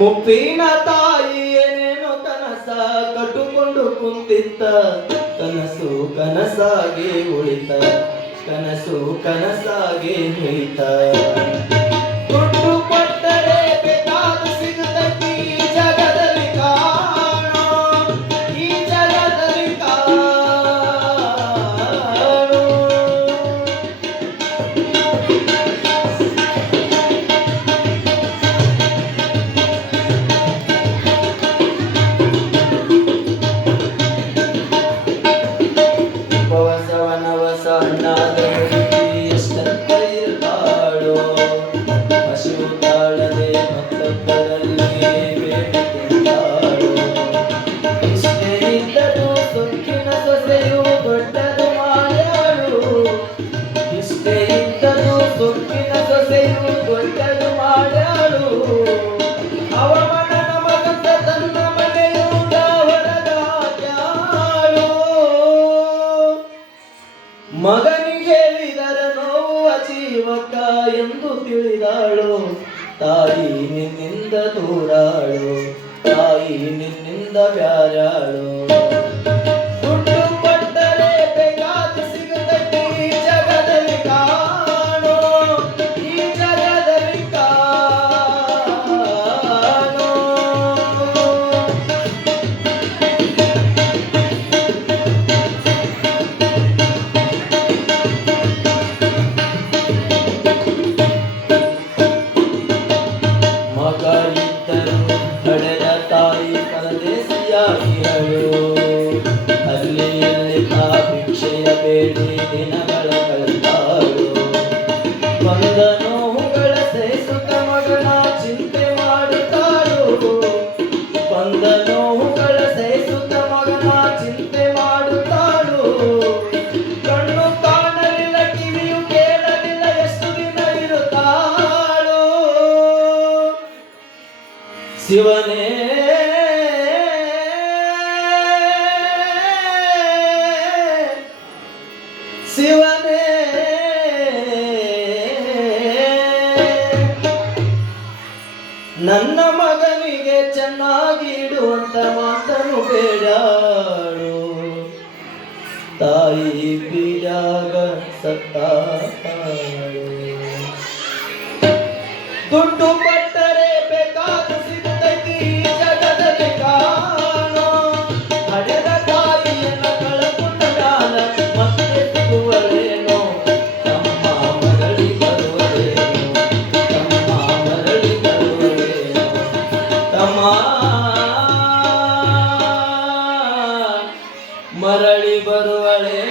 ಮುಪ್ಪಿನ ತಾಯಿ ಏನೇನೋ ಕನಸ ಕಟ್ಟುಕೊಂಡು ಕುಂತಿತ್ತ, ಕನಸು ಕನಸಾಗಿ ಉಳಿತ, ಕನಸು ಕನಸಾಗಿ ಹೋಯಿತ. ದುಡ್ಡು ಕೊಟ್ಟರೆ ಬೇಕಾದ ಸಿಗುತ್ತೈತಿ ಈ ಜಗದಲ್ಲಿ ಕಾಣೋ, ಈ ಜಗದಲ್ಲಿ ಕಾಣೋ. ಬಸವನವಸ ಅಣ್ಣಾದ ಹುಡುಗಿ ಎಷ್ಟಂತ ಇರ್ತಾಳೋ, ಹಸಿವು ತಾಳದೆ ಮತ್ತೊಬ್ಬರಲ್ಲಿ ಬೇಡಿಕೆಂದಾಳೋ. ಇಷ್ಟೇ ಇದ್ದರೂ ಸೊಕ್ಕಿನ ಸೊಸೆಯು ದೊಡ್ಡದು ಮಾಡ್ಯಾಳು, ಇಷ್ಟೇ ಇದ್ದರೂ ಸೊಕ್ಕಿನ ಸೊಸೆಯು ದೊಡ್ಡದು ಮಾಡ್ಯಾಳು. ಅವಮಾನ ಮಗಂತ ತನ್ನ ಮನೆಯಿಂದ ಹೊರಗಾಕ್ಯಾಳು. ಮಗನಿಗೆ ಹೇಳಿದರ ನೋವು ಜೀವಕ ಎಂದು ತಿಳಿದಾಳು. ತಾಯಿ ನಿನ್ನಿಂದ ದೂರಾಳು, ತಾಯಿ ನಿನ್ನಿಂದ ಬ್ಯಾರಾಳು. ದುಡ್ಡು ಕೊಟ್ಟರೆ ಬೇಕಾದ ಸಿಗುತ್ತೈತಿ ಈ ಜಗದಲ್ಲಿ ಕಾಣೋ, ಈ ಜಗದಲ್ಲಿ ಕಾಣೋ. ಮಗ ಇದ್ದರು ಹಡೆದ ತಾಯಿ ಪರದೇಶಿಯಾಗಿಯಳು, ಅಲ್ಲಿ ಇಲ್ಲಿ ಭಿಕ್ಷೆಯ ಬೇಡಿ ದಿನಗಳ ಕಳೆದಾಳು. ಬಂದ ನೋವುಗಳ ಸಹಿಸುತ್ತ ಮಗನ ಚಿಂತೆ ಮಾಡುತ್ತಾಳು, ಬಂದ ನೋವುಗಳ ಸಹಿಸುತ್ತ ಮಗನ ಚಿಂತೆ ಮಾಡುತ್ತಾಳು. ಕಣ್ಣು ಕಾಣಲಿಲ್ಲ, ಕಿವಿಯು ಕೇಳಲಿಲ್ಲ, ಎಷ್ಟು ದಿನ ಇರುತ್ತಾಳು. ಶಿವನೇ ಶಿವನೇ ನನ್ನ ಮಗನಿಗೆ ಚೆನ್ನಾಗಿ ಇಡುವಂತ ಮಾತನ್ನು ಬೇಡಾಳು. ತಾಯಿ ಬೀಜಾಗ ಸತ್ತಾಳು. ದುಡ್ಡು ಕೊಟ್ಟರೆ ಬೇಕಾದ ಸಿಗುತ್ತೈತಿ ಈ ಜಗದಲ್ಲಿ ಕಾಣೋ, ಹಡೆದ ತಾಯಿಯನ್ನ ಕಳಕೊಂಡ ಕಾಲ ಮತ್ತೆ ಸಿಗುವಳೇನೋ. ತಮ್ಮ ಮರಳಿ ಬರುವಳೇನೋ, ತಮ್ಮ ಮರಳಿ ಬರುವಳೇನೋ, ತಮ್ಮ ಮರಳಿ ಬರುವಳೇನೋ.